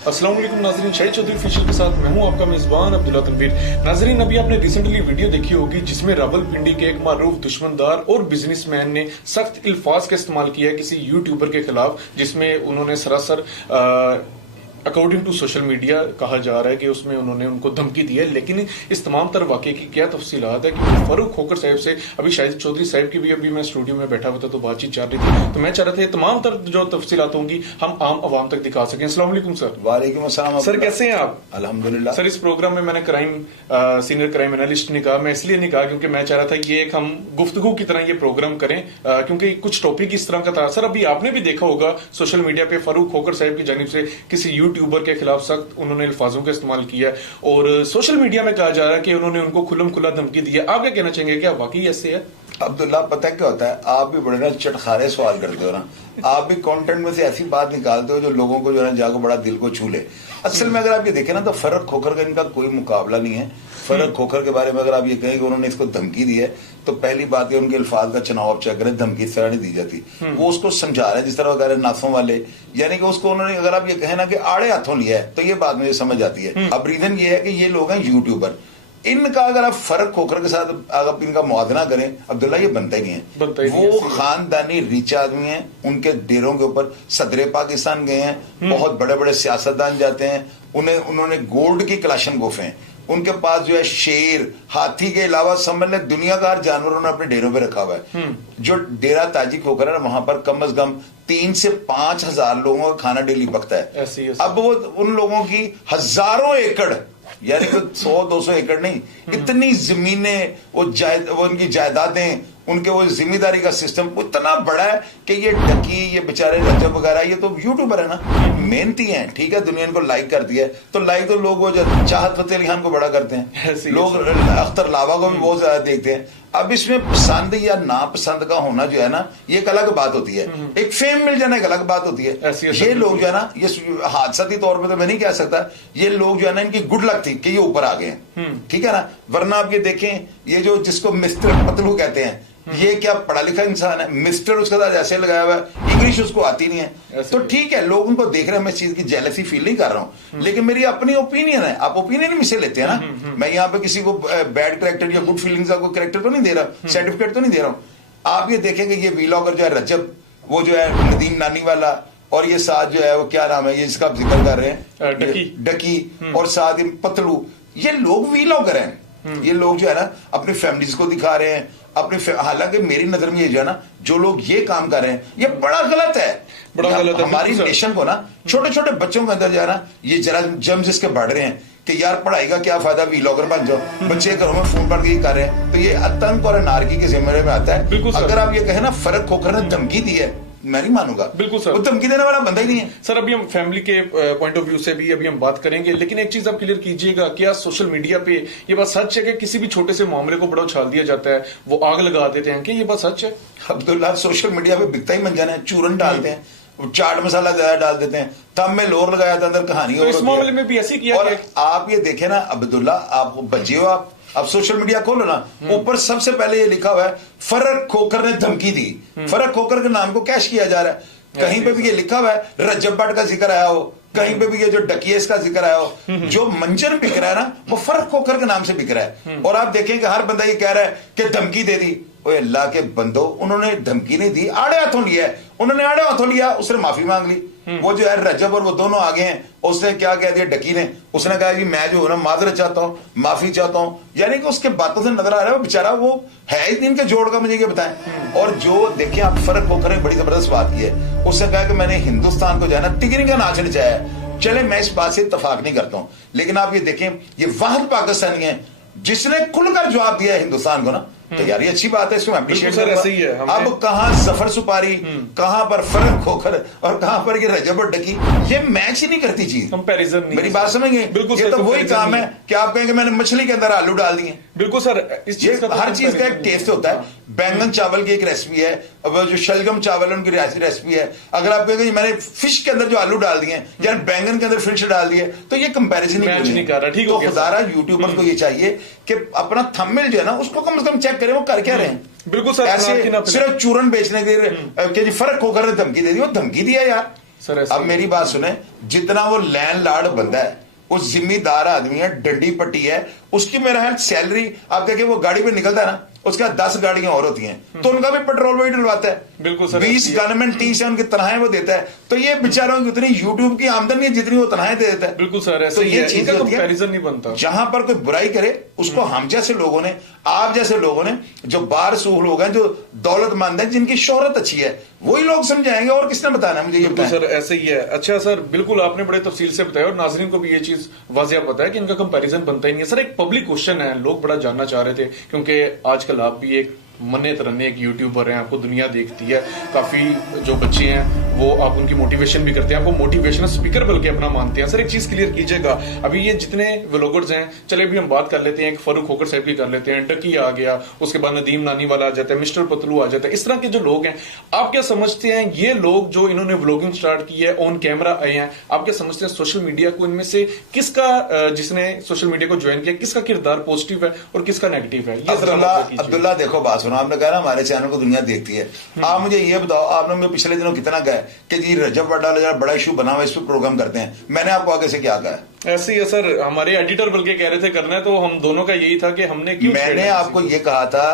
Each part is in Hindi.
अस्सलाम वालेकुम नाज़रीन, शाहिद चौधरी ऑफिशियल के साथ मैं हूं आपका मेजबान अब्दुल्ला तनवीर। नाज़रीन, अभी आपने रिसेंटली वीडियो देखी होगी जिसमें रावलपिंडी के एक मारूफ दुश्मनदार और बिजनेसमैन ने सख्त अल्फाज का इस्तेमाल किया है किसी यूट्यूबर के खिलाफ, जिसमें उन्होंने सरासर अकॉर्डिंग टू सोशल मीडिया कहा जा रहा है कि उसमें उन्होंने उनको धमकी दी है। लेकिन इस तमाम तर वाकये की क्या तफसीलात है, क्योंकि फारूक खोकर साहब से अभी शाहिद चौधरी साहब की भी अभी मैं स्टूडियो में बैठा हुआ था तो बातचीत चल रही थी, तो मैं चाह रहा था तमाम तर जो तफसीलात होंगी हम आम आवाम तक दिखा सकें। अस्सलाम वालेकुम सर। वालेकुम अस्सलाम सर, कैसे हैं आप? अल्हम्दुलिल्लाह। सर, इस प्रोग्राम में मैंने सीनियर क्राइम एनालिस्ट ने कहा, मैं इसलिए नहीं कहा क्योंकि मैं चाह रहा था ये एक हम गुफ्तगू की तरह ये प्रोग्राम करें, क्योंकि कुछ टॉपिक इस तरह का था। सर, अभी आपने भी देखा होगा सोशल मीडिया पे फारूक खोकर साहब की जानिब से किसी यूट्यूबर के खिलाफ सख्त उन्होंने अल्फाजों का इस्तेमाल किया और सोशल मीडिया में कहा जा रहा है कि उन्होंने उनको खुल्लम खुला धमकी दी है। आप क्या कहना चाहेंगे, क्या वाकई ऐसे है? अब्दुल्ला, पता है क्या होता है, आप भी बड़े ना चटखारे सवाल करते हो ना, आप भी कंटेंट में से ऐसी बात निकालते हो जो लोगों को जो है जाकर बड़ा दिल को छू ले। असल में अगर आप ये देखें ना तो फर्क खोकर का इनका कोई मुकाबला नहीं है। फर्क खोकर के बारे में अगर आप ये कहें कि उन्होंने इसको धमकी दी है तो पहली बात है उनके अल्फाज का चुनाव आप चेक करें, धमकी इस तरह नहीं दी जाती। वो उसको समझा रहे हैं जिस तरह वगैरह नासों वाले, यानी कि उसको उन्होंने अगर आप ये कहें ना कि आड़े हाथों लिया है तो ये बात मुझे समझ आती है। अब रीजन ये है कि ये लोग हैं यूट्यूबर, इनका अगर आप फर्क खोकर के साथ अगर इनका मुआवजा करें अब्दुल्ला, ये बनता ही नहीं है। वो खानदानी रिच आदमी हैं, उनके डेरों के ऊपर सदरे पाकिस्तान गए हैं, बहुत बड़े बड़े सियासतदान जाते हैं, उन्होंने गोल्ड की कलेक्शन गोफे हैं, उनके पास जो है शेर हाथी के अलावा समझ लें दुनिया का हर जानवर उन्होंने अपने डेरों पे रखा हुआ है। जो डेरा ताजी खोकर है ना, वहां पर कम अज कम 3 से 5 हजार लोगों का खाना डेली पकता है। अब वो उन लोगों की हजारों एकड़, यानी कि 100-200 एकड़ नहीं, इतनी जमीनें, वो उनकी जायदादें, उनके वो जिम्मेदारी का सिस्टम इतना बड़ा है कि ये डकी, ये बेचारे रजब वगैरह, ये तो यूट्यूबर है ना, मेहनती हैं, ठीक है, दुनिया इनको लाइक करती है तो लाइक तो लोग वो जो चाहत फतेह अली खान को बड़ा करते हैं, लोग अख्तर लावा को भी बहुत ज्यादा देखते हैं। अब इसमें पसंद या नापसंद का होना जो है ना, ये एक अलग बात होती है, एक फेम मिल जाना एक अलग बात होती है। ये लोग जो है ना, ये हादसाती तौर पे तो मैं नहीं कह सकता, ये लोग जो है ना, इनकी गुड लक थी कि ये ऊपर आ गए हैं, ठीक है ना, वरना आप ये देखें, ये जो जिसको मिस्टर पतलू कहते हैं, ये क्या पढ़ा लिखा इंसान है, मिस्टर उसके साथ ऐसे लगाया हुआ है, इंग्लिश उसको आती नहीं है, तो ठीक है, लोग उनको देख रहे हैं, मैं इस चीज की जेलसी फील नहीं कर रहा हूं, लेकिन मेरी अपनी ओपिनियन है। आप ओपिनियन मुझसे लेते हैं ना, मैं यहाँ पे किसी को बैड कैरेक्टर या गुड फीलिंग्स का कोई कैरेक्टर तो नहीं दे रहा, सर्टिफिकेट तो नहीं दे रहा हूं। आप ये देखेंगे ये वीलॉगर जो है रजब, वो जो है नदीम नानी वाला, और ये साथ जो है वो क्या नाम है, ये जिसका जिक्र कर रहे हैं डकी, और साथ ही पतलू, ये लोग वीलॉगर हैं। ये लोग जो है ना अपनी फैमिलीज को दिखा रहे हैं, हालांकि मेरी नजर में ये जो है ना, जो लोग ये काम कर रहे हैं ये बड़ा गलत है, बड़ा गलत है। हमारी नेशन को ना, छोटे छोटे बच्चों के अंदर जो है ना, ये जरा जम्स इसके बढ़ रहे हैं कि यार पढ़ाई का क्या फायदा, वीलॉगर बन जाओ, बच्चे घरों में फोन पढ़ के कर रहे हैं, तो ये आतंक और अनारकी के जिम्मेदारी में आता है। अगर आप ये कहें ना फर्क खोकर ने धमकी दी है, मैं नहीं मानूंगा, बिल्कुल सर, वो धमकी देने वाला बंदा ही नहीं है। सर, अभी हम फैमिली के पॉइंट ऑफ व्यू से भी अभी हम बात करेंगे, लेकिन एक चीज आप क्लियर कीजिएगा, क्या सोशल मीडिया पे ये बात सच है कि किसी भी छोटे से मामले को बड़ा उछाल दिया जाता है, वो आग लगा देते हैं, कि ये बात सच है? अब्दुल्ला, सोशल मीडिया पे बिकता ही मंजन है, चूरन डालते हैं, चाट मसाला ज्यादा डाल देते हैं, तब में लोर लगाया था, अंदर कहानी तो इस मामले में भी ऐसे किया। और आप ये देखे ना अब्दुल्ला, आप बचे हो, आप अब सोशल मीडिया खोलो ना, ऊपर सबसे पहले ये लिखा हुआ है फर्क खोकर ने धमकी दी। फर्क खोकर के नाम को कैश किया जा रहा है, कहीं पे भी ये लिखा हुआ है रजब भट्ट का जिक्र आया हो, कहीं पे भी ये जो डकियस का जिक्र आया हो, जो मंजर बिक रहा है ना, वो फर्क खोकर के नाम से बिक रहा है। और आप देखें कि हर बंदा ये कह रहा है कि धमकी दे दी। ओए अल्लाह के बंदो, उन्होंने धमकी नहीं दी, आड़े हाथों लिया है, उन्होंने आड़े हाथों लिया, उसने माफी मांग ली। वो जो है रजब और वो दोनों आगे हैं, उसने क्या कह दिया डकी ने, उसने कहा कि मैं जो है ना माजरत चाहता हूं, माफी चाहता हूं, यानी कि उसके बातों से नजर आ रहा है वो बेचारा वो है ही दिन के जोड़ का, मुझे ये बताएं। और जो देखें आप फर्क होकर बड़ी जबरदस्त बात की है, उसने कहा कि मैंने हिंदुस्तान को जो है ना तिगरी का नाच नचाया है। चले, मैं इस बात से इत्तेफाक नहीं करता हूं, लेकिन आप ये देखें ये वाहिद पाकिस्तानी है जिसने खुलकर जवाब दिया है हिंदुस्तान को ना, तो यार ये अच्छी बात है, इसको अप्रिशिएट करूंगा। अब कहां सफर सुपारी, कहां पर फर्क खोकर और कहां पर ये रजब और डकी, ये मैच ही नहीं करती चीज, कंपैरिजन नहीं। मेरी बात समझिए, ये तो वही काम है कि आप कहेंगे मैंने मछली के अंदर आलू डाल दिए। बिल्कुल सर, हर चीज का एक टेस्ट होता है। बैंगन चावल की एक रेसिपी है, जो शलगम चावल उनकी रेसिपी है। अगर आप कहेंगे मैंने फिश के अंदर जो आलू डाल दिए या बैंगन के अंदर फिश डाल दिए, तो ये कंपैरिजन नहीं कर रहा। ठीक हो गया। खुदारा यूट्यूबर को ये चाहिए कि अपना थंबनेल जो है ना, उसको कम से कम चेक करें वो कर क्या रहे हैं। बिल्कुल सर, ऐसे सिर्फ चूरन बेचने के लिए फर्क होकर धमकी दे दी, वो धमकी दिया यार, सर ऐसे अब मेरी बात सुने, जितना वो लैंडलॉर्ड बंदा है, वो जिम्मेदार आदमी है, डंडी पट्टी है, उसकी मेरा है सैलरी, आप देखिए वो गाड़ी पे निकलता है ना, उसके बाद 10 गाड़ियां और होती हैं, तो उनका भी पेट्रोल वही डलवाता है। बिल्कुल सर, 20 गवर्नमेंट 30 है उनकी तनख्वाहें वो देता है, तो ये बेचारों की उतनी यूट्यूब की आमदनी है जितनी वो तनख्वाहें दे देता है। बिल्कुल सर, ऐसे तो ही ये है, चीजें इनका होती हैं। कंपैरिजन नहीं बनता। जहां पर कोई बुराई करे उसको हम जैसे लोगों ने, आप जैसे लोगों ने, जो बारसूह लोग हैं, जो दौलतमंद हैं, जिनकी शोहरत अच्छी है, वही लोग समझाएंगे, और किसने बताना मुझे ये बिल्कुल बताएं। सर, ऐसे ही है। अच्छा सर, बिल्कुल आपने बड़े तफसील से बताया और नाजरीन को भी ये चीज वाजिया पता है कि इनका कंपैरिजन बनता ही नहीं है। सर एक पब्लिक क्वेश्चन है, लोग बड़ा जानना चाह रहे थे, क्योंकि आजकल आप भी एक मन्ने तरन्ने एक यूट्यूबर हैं, आपको दुनिया देखती है, काफी जो बच्चे हैं वो आप उनकी मोटिवेशन भी करते हैं, आपको मोटिवेशनल स्पीकर बल्कि अपना मानते हैं। सर एक चीज क्लियर कीजिएगा, अभी ये जितने व्लॉगर्स हैं, चले भी हम बात कर लेते हैं, एक फारूक खोकर साहब की कर लेते हैं, डकी आ गया, उसके बाद नदीम नानी वाला आ जाता है, मिस्टर पतलू आ जाता है, इस तरह के जो लोग हैं, आप क्या समझते हैं ये लोग जो इन्होंने व्लॉगिंग स्टार्ट की है, ऑन कैमरा आए हैं, आप क्या समझते हैं सोशल मीडिया को इनमें से किसका, जिसने सोशल मीडिया को ज्वाइन किया, किसका किरदार पॉजिटिव है और किसका नेगेटिव है? ये अब्दुल्ला देखो, बात सुनो, आपने कहा ना हमारे चैनल को दुनिया देखती है, आप मुझे ये बताओ, आपने मुझे पिछले दिनों कितना कहा कि जी रजब वाला बड़ा इशू बना हुआ, इस पर प्रोग्राम करते हैं, मैंने आपको आगे से क्या कहा है? ऐसे ही है सर, हमारे एडिटर बल्कि कह रहे थे करना है, तो हम दोनों का यही था कि हमने क्यों, मैंने आपको ये कहा था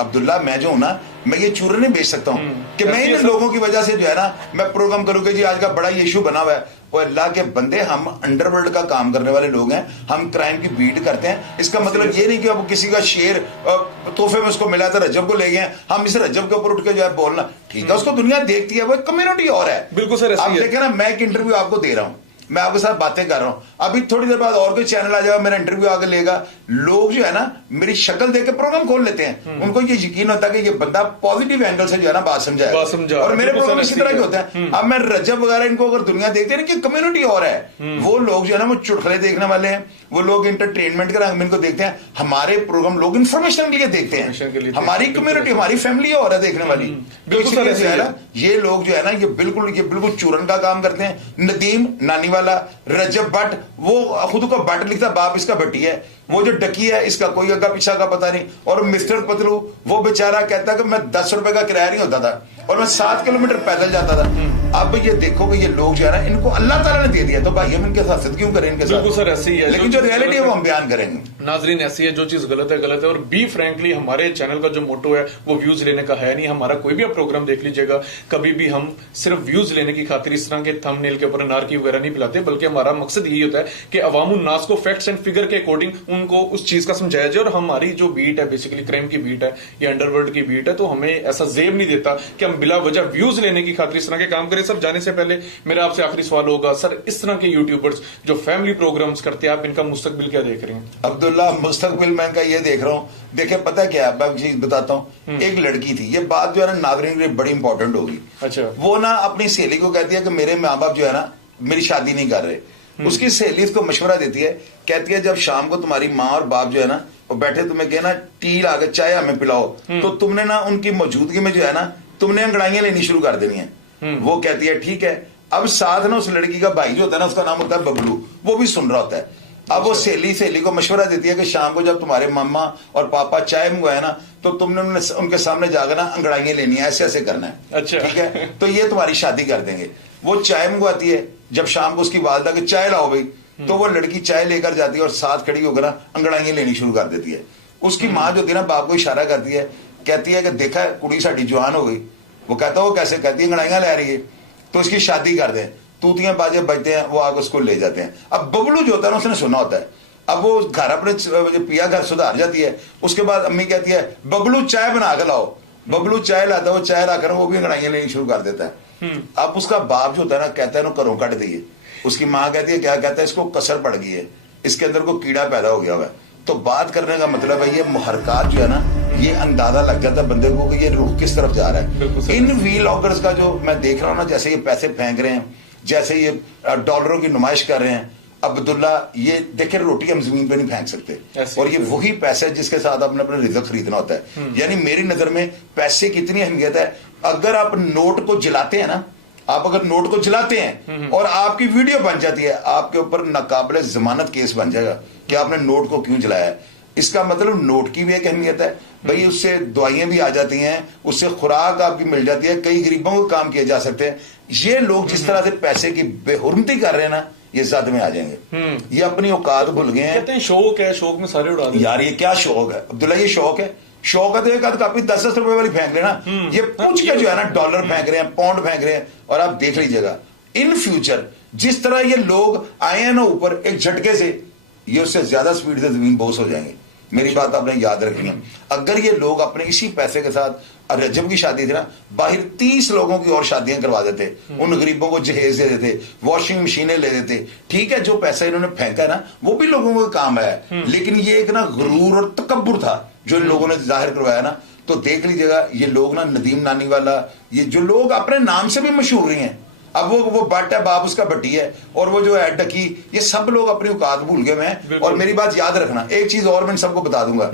अब्दुल्ला, मैं जो हूं ना, मैं ये चूरन नहीं बेच सकता हूं कि मैं इन लोगों की वजह से जो है ना मैं प्रोग्राम करूंगा जी आज का बड़ा इशू बना हुआ है। और अल्लाह के बंदे, हम अंडरवर्ल्ड का काम करने वाले लोग हैं, हम क्राइम की बीट करते हैं। इसका मतलब ये नहीं कि अब किसी का शेर तोहफे में उसको मिला था, रजब को ले गए, हम इस रजब के ऊपर उठ के जो है बोलना ठीक है, उसको दुनिया देखती है, वो कम्युनिटी और है। बिल्कुल सर, आप देखें ना, मैं एक इंटरव्यू आपको दे रहा हूं, मैं आपके साथ बातें कर रहा हूं, अभी थोड़ी देर बाद और कोई चैनल आ जाएगा, मेरा इंटरव्यू आगे लेगा, लोग जो है ना मेरी शक्ल देख के प्रोग्राम खोल लेते हैं, उनको ये यकीन होता है कि ये बंदा पॉजिटिव एंगल से जो है ना बात समझाएगा। और मेरे प्रोग्राम इसी तरह के होते हैं। अब मैं रजब वगैरह इनको अगर दुनिया देखते हैं कि कम्युनिटी और है, वो लोग जो है ना वो चुटकुले देखने वाले हैं, वो लोग इंटरटेनमेंट के रंग में इनको देखते हैं, हमारे प्रोग्राम लोग इन्फॉर्मेशन के लिए देखते हैं, हमारी कम्युनिटी, हमारी फैमिली और है देखने वाली। बिल्कुल ये लोग जो है ना ये बिल्कुल चूरन का काम करते हैं। नदीम नानी वाला, रजब भट्ट, वो खुद को भट्ट लिखता, बाप इसका भट्टी है, वो जो डकी है इसका कोई अग्गा पीछा का पता नहीं, और मिस्टर पतलू वो बेचारा कहता है कि मैं 10 रुपए का किराया नहीं होता था और मैं 7 किलोमीटर पैदल जाता था। अब ये देखो कि ये लोग जो है ना इनको अल्लाह ताला ने दे दिया, तो भाई हम इनके साथ क्यों करें इनके साथ? सर ऐसे ही है, लेकिन जो रियलिटी है वो हम बयान करेंगे। नाजरीन ऐसी है, जो चीज गलत है गलत है। और बी फ्रैंकली हमारे चैनल का जो मोटो है वो व्यूज लेने का है नहीं। हमारा कोई भी आप प्रोग्राम देख लीजिएगा, कभी भी हम सिर्फ व्यूज लेने की खातिर इस तरह के थंबनेल के ऊपर नारकी वगैरह नहीं पिलाते, बल्कि हमारा मकसद यही होता है कि अवामुन नास को फैक्ट्स एंड फिगर के अकॉर्डिंग उनको उस चीज का समझाया जाए। और हमारी जो बीट है बेसिकली क्राइम की बीट है या अंडरवर्ल्ड की बीट है, तो हमें ऐसा जेब नहीं देता कि हम बिला वजह व्यूज लेने की खातिर इस तरह के काम करें। सर जाने से पहले मेरा आपसे आखिरी सवाल होगा, सर इस तरह के यूट्यूबर्स जो फैमिली प्रोग्राम्स करते हैं, आप इनका मुस्तकबिल क्या देख रहे हैं? अब्दुल्ला, मुस्तकबिल मैं इनका ये देख रहा हूँ, देखे पता क्या है, मैं चीज बताता हूँ। एक लड़की थी, ये बात जो है ना नागरिक के लिए बड़ी इंपॉर्टेंट होगी। अच्छा। वो ना अपनी सहेली को कहती है कि मेरे माँ बाप जो है ना मेरी शादी नहीं कर रहे। उसकी सहेली उसको मशवरा देती है, कहती है जब शाम को तुम्हारी माँ और बाप जो है ना वो बैठे, तुम्हें कहना टी ला के चाय हमें पिलाओ, तो तुमने ना उनकी मौजूदगी में जो है ना तुमने अंगड़ाइयां लेनी शुरू कर देनी है। वो कहती है ठीक है। अब साथ ना उस लड़की का भाई जो होता है ना, उसका नाम होता है बबलू, वो भी सुन रहा होता है। अब वो सहेली को मशवरा देती है कि शाम को जब तुम्हारे मामा और पापा चाय मंगवाए ना, तो तुमने उनके सामने जाकर ना अंगड़ाइयां लेनी है, ऐसे ऐसे करना है। अच्छा। ठीक है, तो ये तुम्हारी शादी कर देंगे। वो चाय मंगवाती है, जब शाम को उसकी वालदा के चाय लाओ भाई, तो वो लड़की चाय लेकर जाती है और साथ खड़ी होकर ना अंगड़ाइयां लेनी शुरू कर देती है। उसकी माँ जो थी ना बाप को इशारा करती है, कहती है कि देखा है कुड़ी साड़ी जवान हो गई। वो कहता है वो कैसे? कहती है अंगड़ाइयां ले रही है, तो इसकी शादी कर दें। तूतियां बाजे बजते हैं, वो आगे उसको ले जाते हैं। अब बबलू जो होता है ना उसने सुना होता है, अब वो घर अपने पिया घर सुधार जाती है। उसके बाद अम्मी कहती है बबलू चाय बना के लाओ। बबलू चाय लाता है, वो चाय लाकर वो भी अंगड़ाइयां लेनी शुरू कर देता है। अब उसका बाप जो होता है ना कहता है ना घरों कट दिए। उसकी माँ कहती है क्या? कहता है इसको कसर पड़ गई है, इसके अंदर को कीड़ा पैदा हो गया हुआ है। तो बात करने का मतलब है ये मुहरकात जो है ना, ये अंदाजा लग जाता है बंदे को कि ये रुख किस तरफ जा रहा है। इन वीलॉगर्स का जो मैं देख रहा हूँ ना, जैसे ये पैसे फेंक रहे हैं, जैसे ये डॉलरों की नुमाइश कर रहे हैं, अब्दुल्ला ये देखे रोटी हम जमीन पे नहीं फेंक सकते। और ये वही पैसा है जिसके साथ आपने अपना रिज़्क खरीदना होता है। यानी मेरी नजर में पैसे की इतनी अहमियत है, अगर आप नोट को जलाते हैं ना, आप अगर नोट को जलाते हैं और आपकी वीडियो बन जाती है, आपके ऊपर नाकाबिले जमानत केस बन जाएगा कि आपने नोट को क्यों जलाया है। इसका मतलब नोट की भी एक अहमियत है भाई, उससे दवाइयां भी आ जाती हैं, उससे खुराक आपकी मिल जाती है, कई गरीबों को काम किए जा सकते हैं। ये लोग जिस तरह से पैसे की बेहुरमती कर रहे हैं ना, ये साथ में आ जाएंगे। ये अपनी औकात भूल गए हैं। कहते हैं शौक है, शौक में सारे उड़ा देते यार ये क्या शौक है अब्दुल्ला, ये शौक है? शौक है तो एक आध कापी 10-10 रुपए वाली फेंक लेना, ये पूछ के जो है ना डॉलर फेंक रहे हैं, पाउंड फेंक रहे हैं। और आप देख लीजिएगा इन फ्यूचर जिस तरह ये लोग आए हैं ना ऊपर एक झटके से, ये उससे ज्यादा स्पीड से जमीन बोस हो जाएंगे। मेरी बात आपने याद रखनी है। अगर ये लोग अपने इसी पैसे के साथ, रजब की शादी थी ना, बाहर 30 लोगों की और शादियां करवा देते, उन गरीबों को जहेज दे देते, वॉशिंग मशीनें ले देते। ठीक है, जो पैसा इन्होंने फेंका ना वो भी लोगों को काम है, लेकिन ये एक ना गुरूर और तकब्बुर था जो इन लोगों ने जाहिर करवाया ना। तो देख लीजिएगा ये लोग ना, नदीम नानी वाला, ये जो लोग अपने नाम से भी मशहूर नहीं है, अब वो बट है, बाप उसका बट्टी है, और वो जो है डकी, ये सब लोग अपनी औकात भूल गए हैं। और मेरी बात याद रखना, एक चीज और मैं सबको बता दूंगा,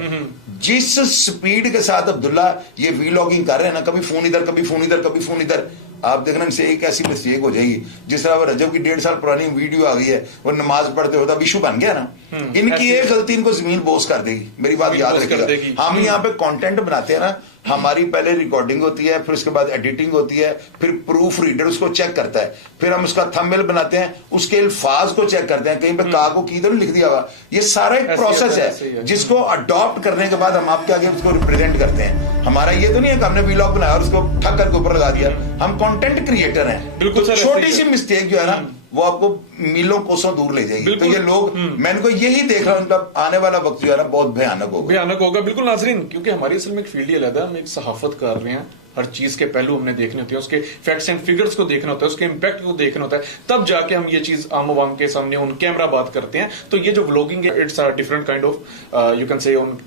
जिस स्पीड के साथ अब्दुल्ला ये वीलॉगिंग कर रहे हैं ना, कभी फोन इधर, कभी फोन इधर, कभी फोन इधर, आप देखना इनसे एक ऐसी मिस्टेक हो जाएगी। जिस तरह वो रजब की 1.5 साल पुरानी वीडियो आ गई है, वो नमाज पढ़ते होता विशु बन गया ना, इनकी एक गलती इनको जमीन बोस कर देगी। मेरी बात याद रखिएगा, हम यहाँ पे कंटेंट बनाते हैं ना, हमारी पहले रिकॉर्डिंग होती है, फिर उसके बाद एडिटिंग होती है, फिर प्रूफ रीडर उसको चेक करता है, फिर हम उसका थंबनेल बनाते हैं, उसके अल्फाज को चेक करते हैं, कहीं पे का को किधर लिख दिया हुआ। ये सारा एक प्रोसेस है जिसको अडॉप्ट करने के बाद हम आपके आगे उसको रिप्रेजेंट करते हैं। हमारा ये तो नहीं है कि हमने वीलॉग बनाया और उसको ठक करके ऊपर लगा दिया। हम कंटेंट क्रिएटर हैं। बिल्कुल सर, छोटी सी मिस्टेक जो है ना वो आपको मीलों कोसों दूर ले जाएगी। तो ये लोग, मैंने को यही देख रहा हूं, उनका आने वाला वक्त जो है ना बहुत भयानक होगा। बिल्कुल नाजरीन, क्योंकि हमारी असल में एक फील्ड ही अलग है, हम एक सहाफत कर रहे हैं, हर चीज के पहलू हमने देखने होते हैं, उसके फैक्ट्स एंड फिगर्स को देखना होता है, उसके इंपैक्ट को देखना होता है, तब जाके हम ये चीज आम आवाम के सामने उन कैमरा बात करते हैं। तो ये जो व्लॉगिंग है, it's a different kind of you can say on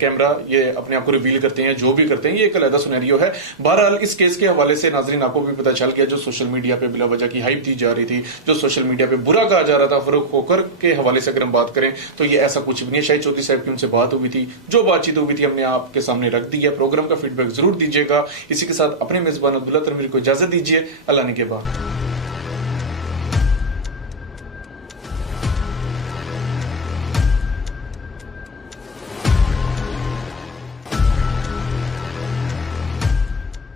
camera, ये अपने आप को रिवील करते हैं, जो भी करते हैं, ये एक अलग सिनेरियो है। बहरहाल इस केस के हवाले से नाजरीन आपको भी पता चल गया, जो सोशल मीडिया पे बिला वजह की हाइप दी जा रही थी, जो सोशल मीडिया पे बुरा कहा जा रहा था फरूक खोखर के हवाले से अगर हम बात करें तो ये ऐसा कुछ भी नहीं है। शाहिद चौधरी साहब की उनसे बात हुई थी, जो बातचीत हुई थी हमने आपके सामने रख दी है। प्रोग्राम का फीडबैक जरूर दीजिएगा। इसी के साथ अपने मेजबान अब्दुल्ला तनवीर को इजाजत दीजिए। अल्लाह ने के बाद।